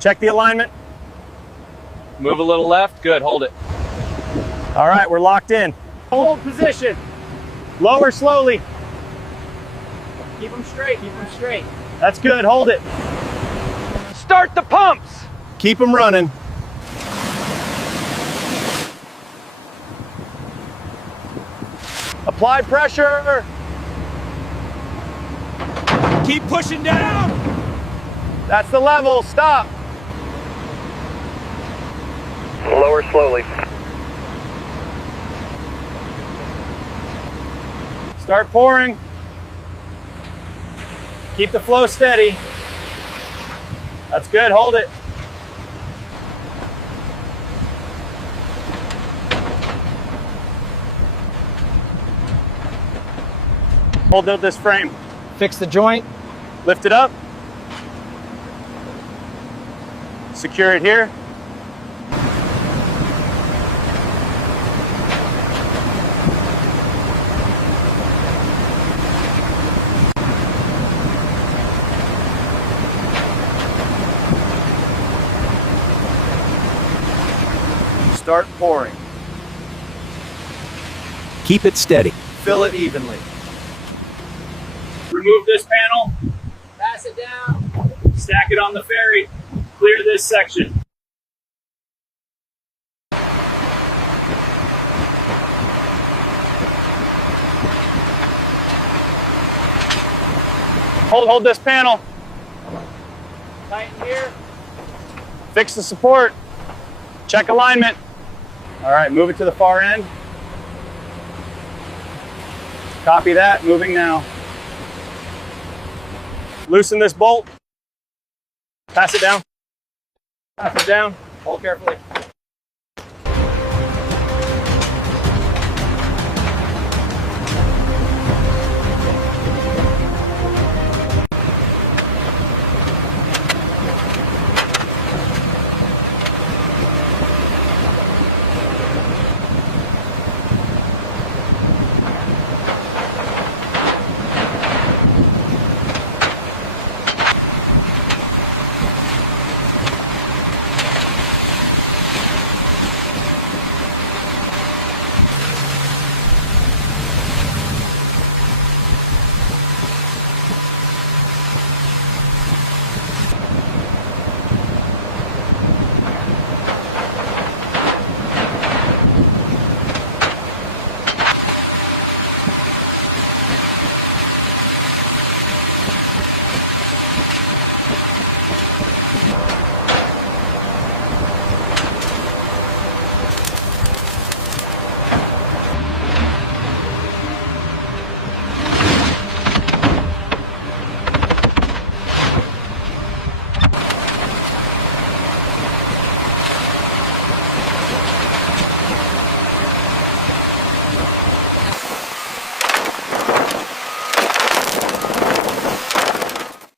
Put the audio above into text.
Check the alignment. Move a little left. Good, hold it. All right, we're locked in. Hold position. Lower slowly. Keep them straight, keep them straight. That's good, hold it. Start the pumps. Keep them running. Apply pressure. Keep pushing down. That's the level, stop. Lower slowly. Start pouring. Keep the flow steady. That's good, hold it. Hold out this frame. Fix the joint. Lift it up. Secure it here. Start pouring. Keep it steady. Fill it evenly. Remove this panel. Pass it down. Stack it on the ferry. Clear this section. Hold this panel. Tighten here. Fix the support. Check alignment. All right, move it to the far end. Copy that, moving now. Loosen this bolt. Pass it down. Pass it down. Hold carefully.